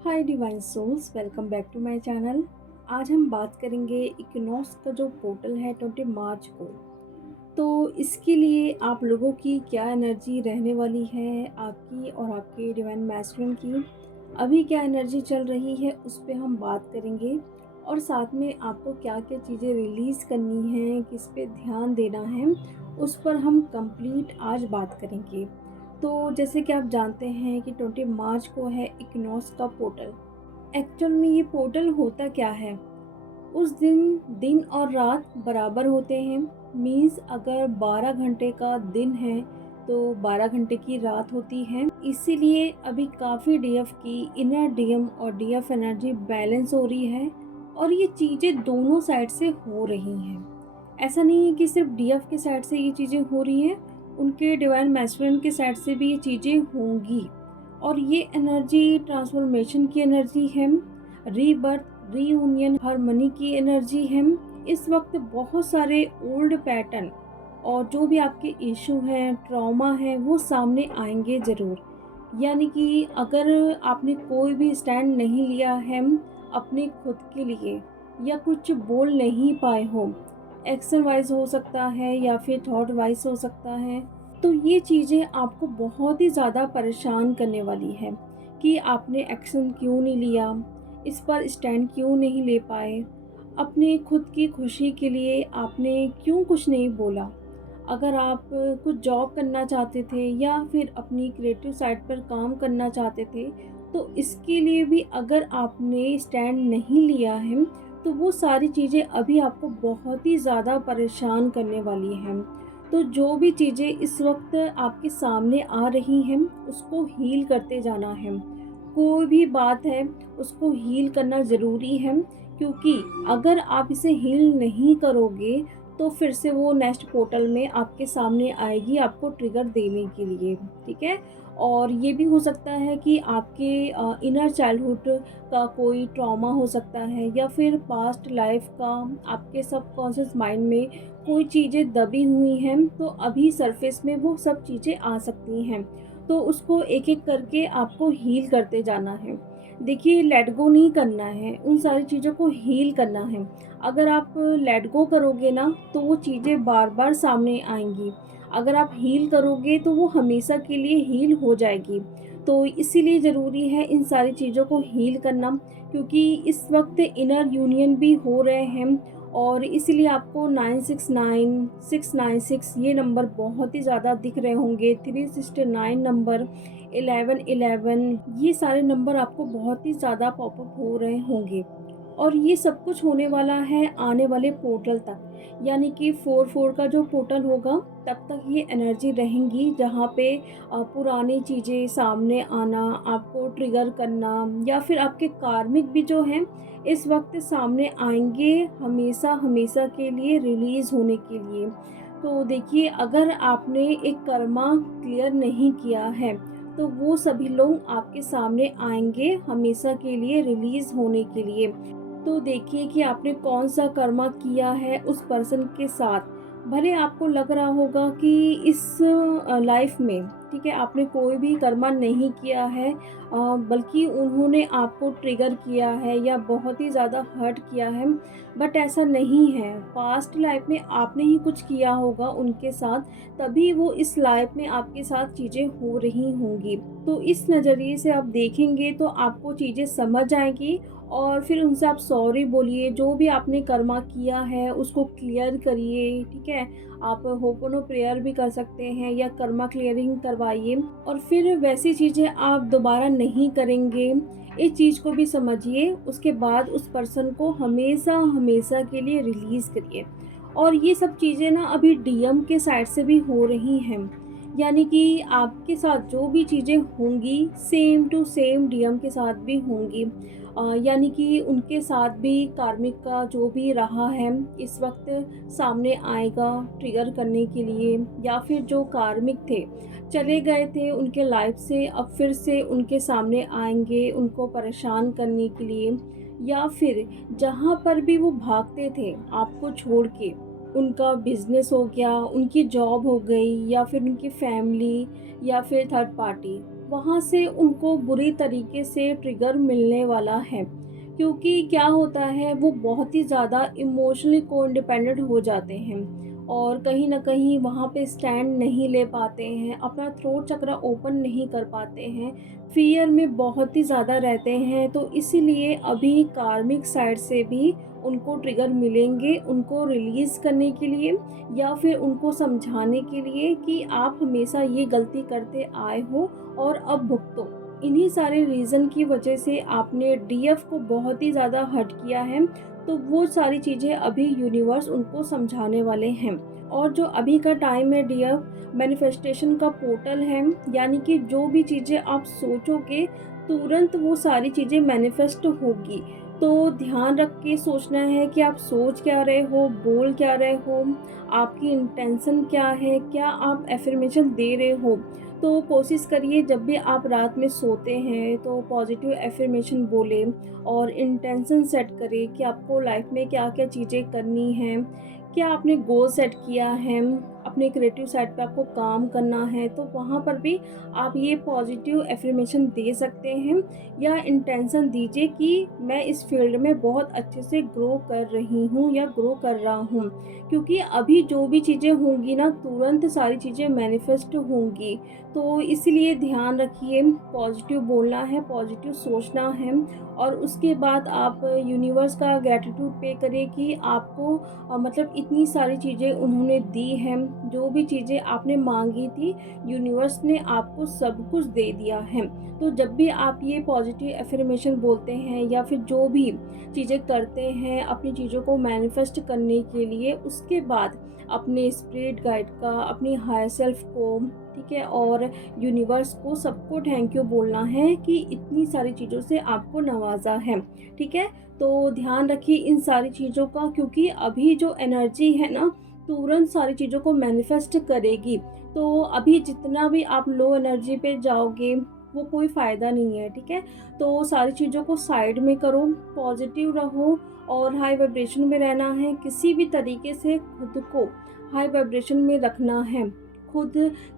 Hi divine souls, welcome back to my channel. आज हम बात करेंगे इक्विनॉक्स का जो पोर्टल है 20 मार्च को। तो इसके लिए आप लोगों की क्या एनर्जी रहने वाली है, आपकी और आपके डिवाइन मैस्कुलिन की अभी क्या एनर्जी चल रही है, उस पे हम बात करेंगे। और साथ में आपको क्या क्या चीज़ें रिलीज़ करनी हैं, किस पे ध्यान देना है, उस पर हम कंप्लीट आज बात करेंगे। तो जैसे कि आप जानते हैं कि 20 मार्च को है इक्विनॉक्स का पोर्टल। एक्चुअल में ये पोर्टल होता क्या है, उस दिन दिन और रात बराबर होते हैं। मीन्स अगर 12 घंटे का दिन है तो 12 घंटे की रात होती है। इसीलिए अभी काफ़ी डीएफ की इनर डीएम और डीएफ एनर्जी बैलेंस हो रही है और ये चीज़ें दोनों साइड से हो रही हैं। ऐसा नहीं है कि सिर्फ डीएफ के साइड से ये चीज़ें हो रही हैं, उनके डिवाइन मैस्कुलिन के साइड से भी ये चीज़ें होंगी। और ये एनर्जी ट्रांसफॉर्मेशन की एनर्जी है, रीबर्थ, रीयूनियन, हार्मनी की एनर्जी है। इस वक्त बहुत सारे ओल्ड पैटर्न और जो भी आपके इशू हैं, ट्रॉमा है, वो सामने आएंगे ज़रूर। यानी कि अगर आपने कोई भी स्टैंड नहीं लिया है अपने खुद के लिए या कुछ बोल नहीं पाए हो, एक्शन वाइज हो सकता है या फिर थॉट वाइज हो सकता है, तो ये चीज़ें आपको बहुत ही ज़्यादा परेशान करने वाली है कि आपने एक्शन क्यों नहीं लिया, इस पर स्टैंड क्यों नहीं ले पाए, अपने खुद की खुशी के लिए आपने क्यों कुछ नहीं बोला। अगर आप कुछ जॉब करना चाहते थे या फिर अपनी क्रिएटिव साइड पर काम करना चाहते थे, तो इसके लिए भी अगर आपने स्टैंड नहीं लिया है, तो वो सारी चीज़ें अभी आपको बहुत ही ज़्यादा परेशान करने वाली हैं। तो जो भी चीज़ें इस वक्त आपके सामने आ रही हैं, उसको हील करते जाना है। कोई भी बात है, उसको हील करना ज़रूरी है, क्योंकि अगर आप इसे हील नहीं करोगे तो फिर से वो नेक्स्ट पोर्टल में आपके सामने आएगी आपको ट्रिगर देने के लिए, ठीक है। और ये भी हो सकता है कि आपके इनर चाइल्डहुड का कोई ट्रॉमा हो सकता है या फिर पास्ट लाइफ का आपके सबकॉन्शियस माइंड में कोई चीज़ें दबी हुई हैं, तो अभी सरफेस में वो सब चीज़ें आ सकती हैं। तो उसको एक एक करके आपको हील करते जाना है। देखिए, लेट गो नहीं करना है, उन सारी चीज़ों को हील करना है। अगर आप लेट गो करोगे ना, तो वो चीज़ें बार बार सामने आएंगी। अगर आप हील करोगे तो वो हमेशा के लिए हील हो जाएगी। तो इसीलिए ज़रूरी है इन सारी चीज़ों को हील करना, क्योंकि इस वक्त इनर यूनियन भी हो रहे हैं। और इसीलिए आपको 969 696 ये नंबर बहुत ही ज़्यादा दिख रहे होंगे, 369 नंबर, 1111, ये सारे नंबर आपको बहुत ही ज़्यादा पॉपअप हो रहे होंगे। और ये सब कुछ होने वाला है आने वाले पोर्टल तक, यानी कि 4-4 का जो पोर्टल होगा तब तक ये एनर्जी रहेंगी, जहाँ पे पुरानी चीज़ें सामने आना, आपको ट्रिगर करना, या फिर आपके कार्मिक भी जो हैं इस वक्त सामने आएंगे, हमेशा हमेशा के लिए रिलीज़ होने के लिए। तो देखिए, अगर आपने एक कर्मा क्लियर नहीं किया है, तो वो सभी लोग आपके सामने आएंगे हमेशा के लिए रिलीज़ होने के लिए। तो देखिए कि आपने कौन सा कर्मा किया है उस पर्सन के साथ। भले आपको लग रहा होगा कि इस लाइफ में, ठीक है, आपने कोई भी कर्मा नहीं किया है, बल्कि उन्होंने आपको ट्रिगर किया है या बहुत ही ज़्यादा हर्ट किया है, बट ऐसा नहीं है। पास्ट लाइफ में आपने ही कुछ किया होगा उनके साथ, तभी वो इस लाइफ में आपके साथ चीज़ें हो रही होंगी। तो इस नज़रिए से आप देखेंगे तो आपको चीज़ें समझ आएंगी और फिर उनसे आप सॉरी बोलिए। जो भी आपने कर्मा किया है उसको क्लियर करिए, ठीक है। आप होपोनो प्रेयर भी कर सकते हैं या कर्मा क्लियरिंग करवाइए, और फिर वैसी चीज़ें आप दोबारा नहीं करेंगे, इस चीज़ को भी समझिए। उसके बाद उस पर्सन को हमेशा हमेशा के लिए रिलीज़ करिए। और ये सब चीज़ें ना अभी डीएम के साइड से भी हो रही हैं, यानी कि आपके साथ जो भी चीज़ें होंगी सेम टू सेम डीएम के साथ भी होंगी। यानी कि उनके साथ भी कार्मिक का जो भी रहा है इस वक्त सामने आएगा ट्रिगर करने के लिए, या फिर जो कार्मिक थे चले गए थे उनके लाइफ से, अब फिर से उनके सामने आएंगे उनको परेशान करने के लिए। या फिर जहाँ पर भी वो भागते थे आपको छोड़ के, उनका बिजनेस हो गया, उनकी जॉब हो गई, या फिर उनकी फैमिली, या फिर थर्ड पार्टी, वहाँ से उनको बुरी तरीके से ट्रिगर मिलने वाला है। क्योंकि क्या होता है, वो बहुत ही ज़्यादा इमोशनली को-इंडिपेंडेंट हो जाते हैं और कहीं न कहीं वहाँ पे स्टैंड नहीं ले पाते हैं, अपना थ्रोट चक्र ओपन नहीं कर पाते हैं, फ़ियर में बहुत ही ज़्यादा रहते हैं। तो इसीलिए अभी कार्मिक साइड से भी उनको ट्रिगर मिलेंगे, उनको रिलीज़ करने के लिए या फिर उनको समझाने के लिए कि आप हमेशा ये गलती करते आए हो और अब भुगतो। इन्हीं सारे रीज़न की वजह से आपने डीएफ को बहुत ही ज़्यादा हर्ट किया है, तो वो सारी चीज़ें अभी यूनिवर्स उनको समझाने वाले हैं। और जो अभी का टाइम है डीएफ, मैनिफेस्टेशन का पोर्टल है, यानी कि जो भी चीज़ें आप सोचोगे तुरंत वो सारी चीज़ें मैनिफेस्ट होगी। तो ध्यान रख के सोचना है कि आप सोच क्या रहे हो, बोल क्या रहे हो, आपकी इंटेंशन क्या है, क्या आप एफ़र्मेशन दे रहे हो। तो कोशिश करिए जब भी आप रात में सोते हैं तो पॉजिटिव एफ़र्मेशन बोलें और इंटेंशन सेट करें कि आपको लाइफ़ में क्या-क्या चीज़ें करनी हैं, क्या आपने गोल सेट किया है, अपने क्रिएटिव साइड पे आपको काम करना है, तो वहाँ पर भी आप ये पॉजिटिव एफ़र्मेशन दे सकते हैं या इंटेंशन दीजिए कि मैं इस फ़ील्ड में बहुत अच्छे से ग्रो कर रही हूँ या ग्रो कर रहा हूँ। क्योंकि अभी जो भी चीज़ें होंगी ना, तुरंत सारी चीज़ें मैनिफेस्ट होंगी। तो इसीलिए ध्यान रखिए, पॉजिटिव बोलना है, पॉजिटिव सोचना है और उसके बाद आप यूनिवर्स का ग्रैटिट्यूड पे करें कि आपको मतलब इतनी सारी चीज़ें उन्होंने दी हैं, जो भी चीज़ें आपने माँगी थी, यूनिवर्स ने आपको सब कुछ दे दिया है। तो जब भी आप ये पॉजिटिव एफ़र्मेशन बोलते हैं या फिर जो भी चीज़ें करते हैं अपनी चीज़ों को मैनिफेस्ट करने के लिए, उसके बाद अपने स्पिरिट गाइड का, अपनी हायर सेल्फ को, ठीक है, और यूनिवर्स को, सबको थैंक यू बोलना है कि इतनी सारी चीज़ों से आपको नवाज़ा है, ठीक है। तो ध्यान रखिए इन सारी चीज़ों का, क्योंकि अभी जो एनर्जी है ना, तुरंत सारी चीज़ों को मैनिफेस्ट करेगी। तो अभी जितना भी आप लो एनर्जी पे जाओगे वो कोई फ़ायदा नहीं है, ठीक है। तो सारी चीज़ों को साइड में करो, पॉजिटिव रहो और हाई वाइब्रेशन में रहना है। किसी भी तरीके से खुद को हाई वाइब्रेशन में रखना है, खुद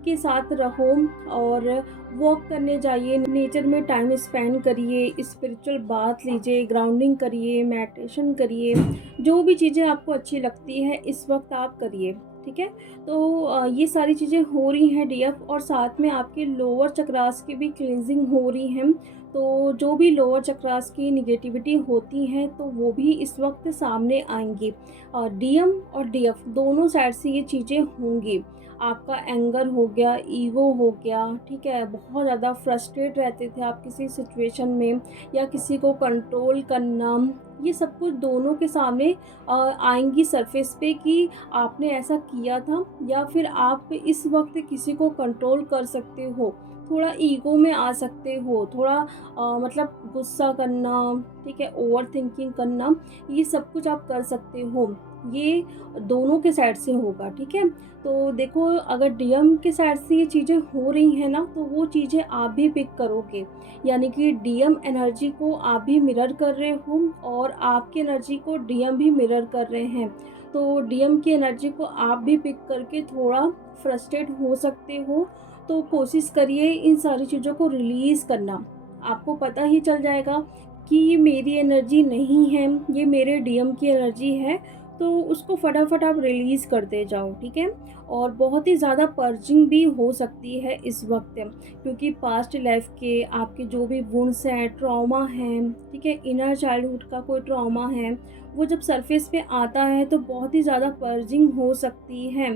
के साथ रहो और वॉक करने जाइए, नेचर में टाइम स्पेंड करिए, स्पिरिचुअल बात लीजिए, ग्राउंडिंग करिए, मेडिटेशन करिए, जो भी चीज़ें आपको अच्छी लगती है इस वक्त आप करिए, ठीक है। तो ये सारी चीज़ें हो रही हैं डीएफ, और साथ में आपके लोअर चक्रास की भी क्लींजिंग हो रही है। तो जो भी लोअर चक्रास की निगेटिविटी होती हैं तो वो भी इस वक्त सामने आएंगी। डीएम और डीएफ दोनों साइड से ये चीज़ें होंगी। आपका एंगर हो गया, ईगो हो गया, ठीक है, बहुत ज़्यादा फ्रस्ट्रेट रहते थे आप किसी सिचुएशन में या किसी को कंट्रोल करना, ये सब कुछ दोनों के सामने आएंगी सरफेस पे कि आपने ऐसा किया था या फिर आप इस वक्त किसी को कंट्रोल कर सकते हो, थोड़ा ईगो में आ सकते हो, थोड़ा मतलब गुस्सा करना, ठीक है, ओवर थिंकिंग करना, ये सब कुछ आप कर सकते हो। ये दोनों के साइड से होगा, ठीक है। तो देखो, अगर डीएम के साइड से ये चीज़ें हो रही हैं ना, तो वो चीज़ें आप भी पिक करोगे, यानी कि डीएम एनर्जी को आप भी मिरर कर रहे हो और आपकी एनर्जी को डीएम भी मिरर कर रहे हैं। तो डीएम की एनर्जी को आप भी पिक करके थोड़ा फ्रस्ट्रेट हो सकते हो। तो कोशिश करिए इन सारी चीज़ों को रिलीज़ करना। आपको पता ही चल जाएगा कि ये मेरी एनर्जी नहीं है, ये मेरे डीएम की एनर्जी है, तो उसको फटाफट आप रिलीज़ करते जाओ, ठीक है। और बहुत ही ज़्यादा पर्जिंग भी हो सकती है इस वक्त, क्योंकि पास्ट लाइफ के आपके जो भी वुंड्स हैं, ट्रॉमा हैं, ठीक है, इनर चाइल्डहुड का कोई ट्रॉमा है, वो जब सरफेस पे आता है तो बहुत ही ज़्यादा पर्जिंग हो सकती है।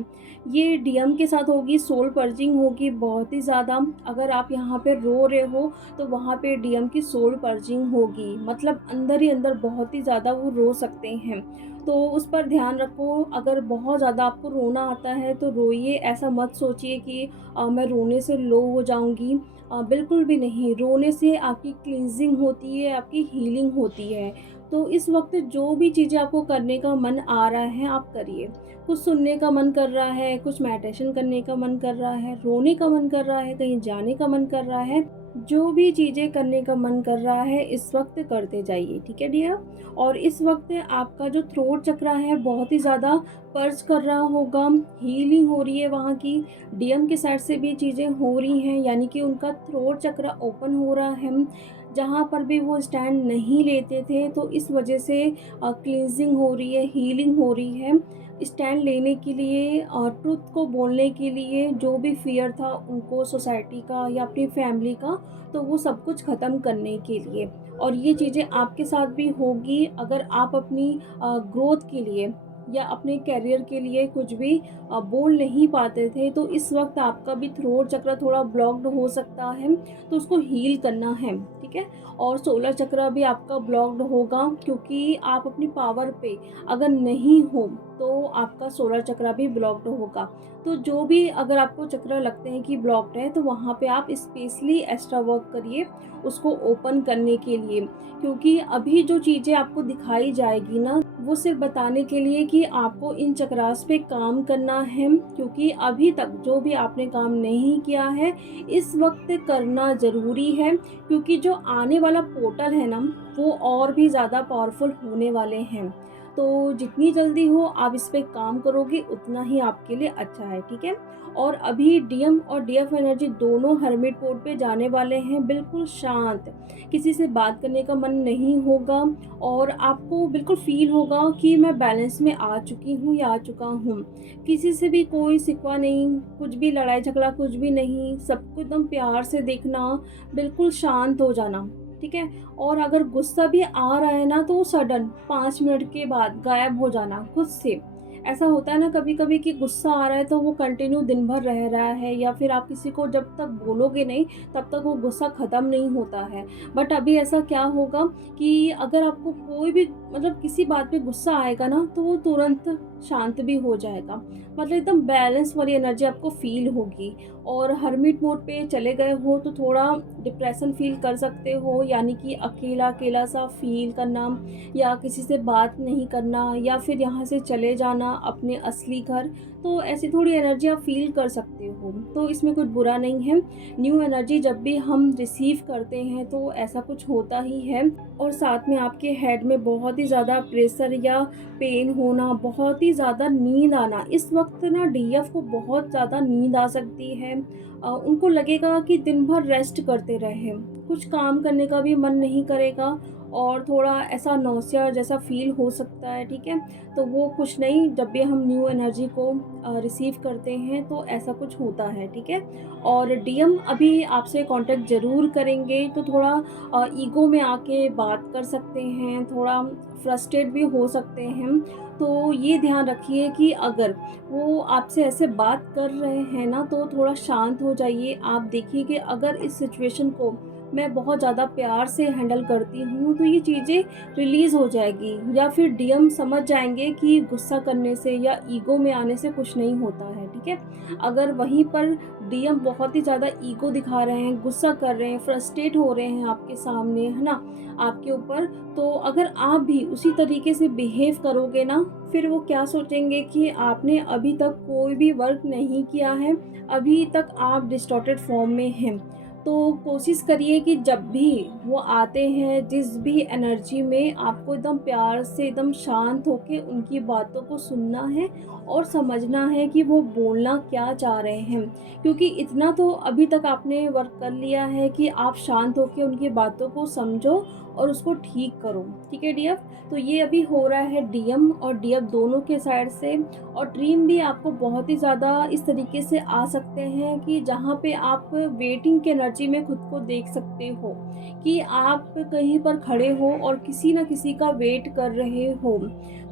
ये डीएम के साथ होगी, सोल पर्जिंग होगी बहुत ही ज़्यादा। अगर आप यहाँ पे रो रहे हो तो वहाँ पे डीएम की सोल पर्जिंग होगी, मतलब अंदर ही अंदर बहुत ही ज़्यादा वो रो सकते हैं। तो उस पर ध्यान रखो। अगर बहुत ज़्यादा आपको रोना आता है तो रोइए, ऐसा मत सोचिए कि मैं रोने से लो हो जाऊंगी। बिल्कुल भी नहीं, रोने से आपकी क्लींजिंग होती है, आपकी हीलिंग होती है। तो इस वक्त जो भी चीज़ें आपको करने का मन आ रहा है आप करिए। कुछ सुनने का मन कर रहा है, कुछ मेडिटेशन करने का मन कर रहा है, रोने का मन कर रहा है, कहीं जाने का मन कर रहा है, जो भी चीज़ें करने का मन कर रहा है इस वक्त करते जाइए, ठीक है डियर। और इस वक्त आपका जो थ्रोट चक्र है बहुत ही ज़्यादा पर्च कर रहा होगा, हीलिंग हो रही है वहाँ की। डीएम के साइड से भी चीज़ें हो रही हैं, यानी कि उनका थ्रोट चक्र ओपन हो रहा है। जहाँ पर भी वो स्टैंड नहीं लेते थे तो इस वजह से क्लींजिंग हो रही है, हीलिंग हो रही है। स्टैंड लेने के लिए और ट्रुथ को बोलने के लिए जो भी फ़ियर था उनको सोसाइटी का या अपनी फैमिली का, तो वो सब कुछ ख़त्म करने के लिए। और ये चीज़ें आपके साथ भी होगी अगर आप अपनी ग्रोथ के लिए या अपने करियर के लिए कुछ भी बोल नहीं पाते थे, तो इस वक्त आपका भी थ्रोट चक्र थोड़ा ब्लॉक्ड हो सकता है, तो उसको हील करना है, ठीक है। और 16 चक्र भी आपका ब्लॉक्ड होगा, क्योंकि आप अपनी पावर पे अगर नहीं हो तो आपका 16 चक्र भी ब्लॉक्ड होगा। तो जो भी अगर आपको चक्र लगते हैं कि ब्लॉक्ड है, तो वहाँ पे आप स्पेशली एक्स्ट्रा वर्क करिए उसको ओपन करने के लिए। क्योंकि अभी जो चीज़ें आपको दिखाई जाएगी ना, वो सिर्फ बताने के लिए कि आपको इन चक्रास पे काम करना है, क्योंकि अभी तक जो भी आपने काम नहीं किया है इस वक्त करना ज़रूरी है। क्योंकि जो आने वाला पोर्टल है ना, वो और भी ज़्यादा पावरफुल होने वाले हैं। तो जितनी जल्दी हो आप इस पे काम करोगे उतना ही आपके लिए अच्छा है, ठीक है। और अभी डीएम और डीएफ एनर्जी दोनों हर्मिट पोर्ट पे जाने वाले हैं, बिल्कुल शांत, किसी से बात करने का मन नहीं होगा। और आपको बिल्कुल फील होगा कि मैं बैलेंस में आ चुकी हूँ या आ चुका हूँ। किसी से भी कोई शिकवा नहीं, कुछ भी लड़ाई झगड़ा कुछ भी नहीं, सबको एकदम प्यार से देखना, बिल्कुल शांत हो जाना, ठीक है। और अगर गुस्सा भी आ रहा है ना, तो सडन 5 मिनट के बाद गायब हो जाना खुद से। ऐसा होता है ना कभी कभी कि गुस्सा आ रहा है तो वो कंटिन्यू दिन भर रह रहा है, या फिर आप किसी को जब तक बोलोगे नहीं तब तक वो गुस्सा ख़त्म नहीं होता है। बट अभी ऐसा क्या होगा कि अगर आपको कोई भी मतलब किसी बात पे गुस्सा आएगा ना, तो वो तुरंत शांत भी हो जाएगा। मतलब एकदम बैलेंस वाली एनर्जी आपको फील होगी। और हर्मिट मोड पे चले गए हो तो थोड़ा डिप्रेशन फील कर सकते हो, यानी कि अकेला अकेला सा फील करना, या किसी से बात नहीं करना, या फिर यहाँ से चले जाना अपने असली घर। तो ऐसी थोड़ी एनर्जी आप फील कर सकते हो, तो इसमें कुछ बुरा नहीं है। न्यू एनर्जी जब भी हम रिसीव करते हैं तो ऐसा कुछ होता ही है। और साथ में आपके हेड में बहुत ही ज़्यादा प्रेशर या पेन होना, बहुत ही ज़्यादा नींद आना, इस वक्त ना डीएफ को बहुत ज़्यादा नींद आ सकती है। उनको लगेगा कि दिन भर रेस्ट करते रहे, कुछ काम करने का भी मन नहीं करेगा, और थोड़ा ऐसा नौसिया जैसा फील हो सकता है, ठीक है। तो वो कुछ नहीं, जब भी हम न्यू एनर्जी को रिसीव करते हैं तो ऐसा कुछ होता है, ठीक है। और डीएम अभी आपसे कांटेक्ट ज़रूर करेंगे, तो थोड़ा ईगो में आके बात कर सकते हैं, थोड़ा फ्रस्ट्रेट भी हो सकते हैं। तो ये ध्यान रखिए कि अगर वो आपसे ऐसे बात कर रहे हैं ना, तो थोड़ा शांत हो जाइए। आप देखिए कि अगर इस सिचुएशन को मैं बहुत ज़्यादा प्यार से हैंडल करती हूँ तो ये चीज़ें रिलीज़ हो जाएगी, या फिर डीएम समझ जाएंगे कि गुस्सा करने से या ईगो में आने से कुछ नहीं होता है, ठीक है। अगर वहीं पर डीएम बहुत ही ज़्यादा ईगो दिखा रहे हैं, गुस्सा कर रहे हैं, फ्रस्ट्रेट हो रहे हैं आपके सामने, है ना, आपके ऊपर, तो अगर आप भी उसी तरीके से बिहेव करोगे ना, फिर वो क्या सोचेंगे कि आपने अभी तक कोई भी वर्क नहीं किया है, अभी तक आप डिस्टॉर्टेड फॉर्म में हैं। तो कोशिश करिए कि जब भी वो आते हैं, जिस भी एनर्जी में, आपको एकदम प्यार से एकदम शांत होके उनकी बातों को सुनना है और समझना है कि वो बोलना क्या चाह रहे हैं। क्योंकि इतना तो अभी तक आपने वर्क कर लिया है कि आप शांत होके उनकी बातों को समझो और उसको ठीक करो, ठीक है डीएफ। तो ये अभी हो रहा है डीएम और डीएफ दोनों के साइड से। और ड्रीम भी आपको बहुत ही ज़्यादा इस तरीके से आ सकते हैं कि जहाँ पे आप वेटिंग की एनर्जी में खुद को देख सकते हो, कि आप कहीं पर खड़े हो और किसी न किसी का वेट कर रहे हो।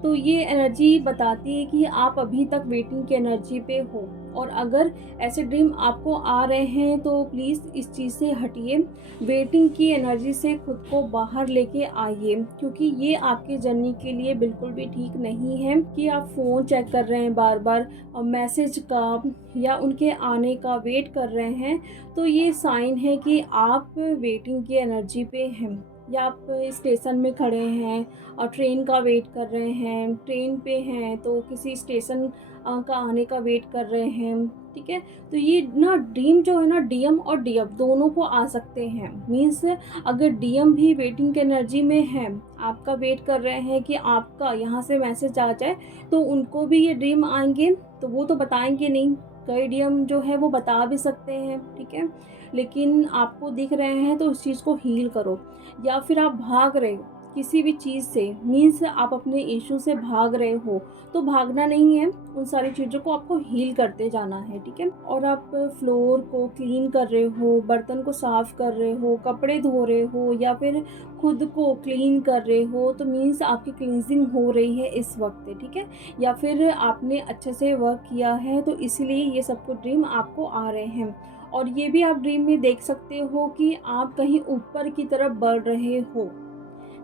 तो ये एनर्जी बताती है कि आप अभी तक वेटिंग की एनर्जी पे हो। और अगर ऐसे ड्रीम आपको आ रहे हैं तो प्लीज़ इस चीज़ से हटिए, वेटिंग की एनर्जी से खुद को बाहर लेके आइए, क्योंकि ये आपके जर्नी के लिए बिल्कुल भी ठीक नहीं है कि आप फ़ोन चेक कर रहे हैं बार बार, मैसेज का या उनके आने का वेट कर रहे हैं। तो ये साइन है कि आप वेटिंग की एनर्जी पे हैं, या आप स्टेशन में खड़े हैं और ट्रेन का वेट कर रहे हैं, ट्रेन पे हैं तो किसी स्टेशन का आने का वेट कर रहे हैं, ठीक है। तो ये ना ड्रीम जो है ना, डीएम और डीएफ दोनों को आ सकते हैं। मीन्स अगर डीएम भी वेटिंग की एनर्जी में है, आपका वेट कर रहे हैं कि आपका यहाँ से मैसेज आ जाए, तो उनको भी ये ड्रीम आएंगे, तो वो तो बताएंगे नहीं। कई डीएम जो है वो बता भी सकते हैं, ठीक है, लेकिन आपको दिख रहे हैं तो उस चीज़ को हील करो। या फिर आप भाग रहे हो किसी भी चीज़ से, मीन्स आप अपने इशू से भाग रहे हो, तो भागना नहीं है, उन सारी चीज़ों को आपको हील करते जाना है, ठीक है। और आप फ्लोर को क्लीन कर रहे हो, बर्तन को साफ़ कर रहे हो, कपड़े धो रहे हो, या फिर खुद को क्लीन कर रहे हो, तो मीन्स आपकी क्लींजिंग हो रही है इस वक्त, ठीक है। या फिर आपने अच्छे से वर्क किया है, तो इसीलिए ये सब कुछ ड्रीम आपको आ रहे हैं। और ये भी आप ड्रीम में देख सकते हो कि आप कहीं ऊपर की तरफ बढ़ रहे हो,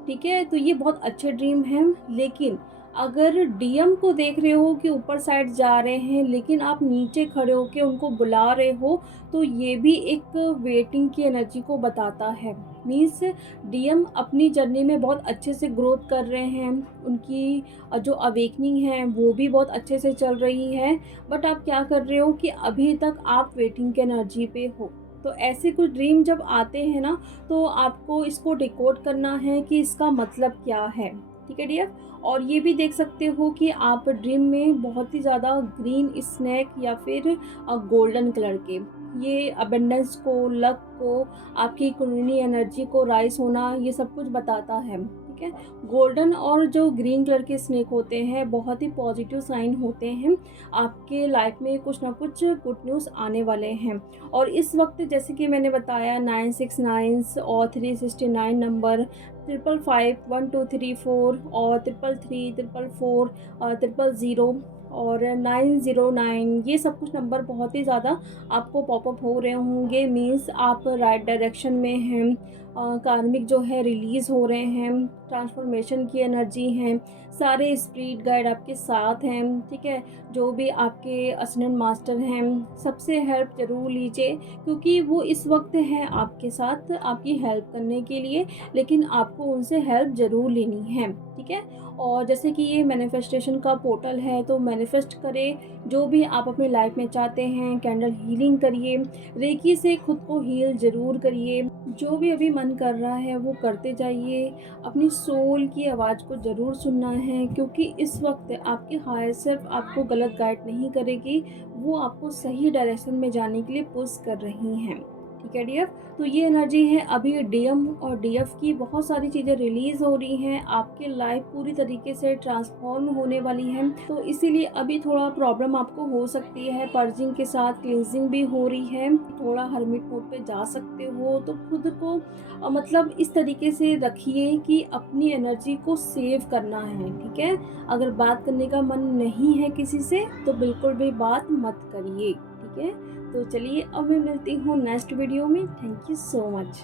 ठीक है। तो ये बहुत अच्छे ड्रीम हैं। लेकिन अगर डीएम को देख रहे हो कि ऊपर साइड जा रहे हैं, लेकिन आप नीचे खड़े होके उनको बुला रहे हो, तो ये भी एक वेटिंग की एनर्जी को बताता है। मीन्स डीएम अपनी जर्नी में बहुत अच्छे से ग्रोथ कर रहे हैं, उनकी जो अवेकनिंग है वो भी बहुत अच्छे से चल रही है। बट आप क्या कर रहे हो कि अभी तक आप वेटिंग की एनर्जी पे हो। तो ऐसे कुछ ड्रीम जब आते हैं ना, तो आपको इसको डिकोड करना है कि इसका मतलब क्या है, ठीक है डियर। और ये भी देख सकते हो कि आप ड्रीम में बहुत ही ज़्यादा ग्रीन स्नैक या फिर गोल्डन कलर के, ये अबेंडेंस को, लक को, आपकी कुंडलिनी एनर्जी को राइज होना, ये सब कुछ बताता है, ठीक है। गोल्डन और जो ग्रीन कलर के स्नेक होते हैं बहुत ही पॉजिटिव साइन होते हैं, आपके लाइफ में कुछ ना कुछ गुड न्यूज़ आने वाले हैं। और इस वक्त जैसे कि मैंने बताया 969 और 369 नंबर, 555 1234 और 333 444 000 और 909, ये सब कुछ नंबर बहुत ही ज़्यादा आपको पॉपअप हो रहे होंगे। मीन्स आप राइट डायरेक्शन में हैं, कार्मिक जो है रिलीज़ हो रहे हैं, ट्रांसफॉर्मेशन की एनर्जी हैं, सारे स्पिरिट गाइड आपके साथ हैं, ठीक है। जो भी आपके असेंडेंट मास्टर हैं, सबसे हेल्प ज़रूर लीजिए, क्योंकि वो इस वक्त हैं आपके साथ आपकी हेल्प करने के लिए, लेकिन आपको उनसे हेल्प ज़रूर लेनी है, ठीक है। और जैसे कि ये मैनिफेस्टेशन का पोर्टल है, तो मैनिफेस्ट करें जो भी आप अपनी लाइफ में चाहते हैं, कैंडल हीलिंग करिए, रेकी से खुद को हील ज़रूर करिए, जो भी अभी मन कर रहा है वो करते जाइए। अपनी सोल की आवाज़ को ज़रूर सुनना है, क्योंकि इस वक्त आपकी हायर सेल्फ आपको गलत गाइड नहीं करेगी, वो आपको सही डायरेक्शन में जाने के लिए पुश कर रही हैं, ठीक है डियर। तो ये एनर्जी है अभी डीएम और डीएफ की, बहुत सारी चीज़ें रिलीज़ हो रही हैं, आपकी लाइफ पूरी तरीके से ट्रांसफॉर्म होने वाली है। तो इसीलिए अभी थोड़ा प्रॉब्लम आपको हो सकती है, पर्जिंग के साथ क्लींजिंग भी हो रही है, थोड़ा हर्मिट मोड पे जा सकते हो। तो खुद को मतलब इस तरीके से रखिए कि अपनी एनर्जी को सेव करना है, ठीक है। अगर बात करने का मन नहीं है किसी से, तो बिल्कुल भी बात मत करिए, ठीक है। तो चलिए अब मैं मिलती हूँ नेक्स्ट वीडियो में। Thank you so much.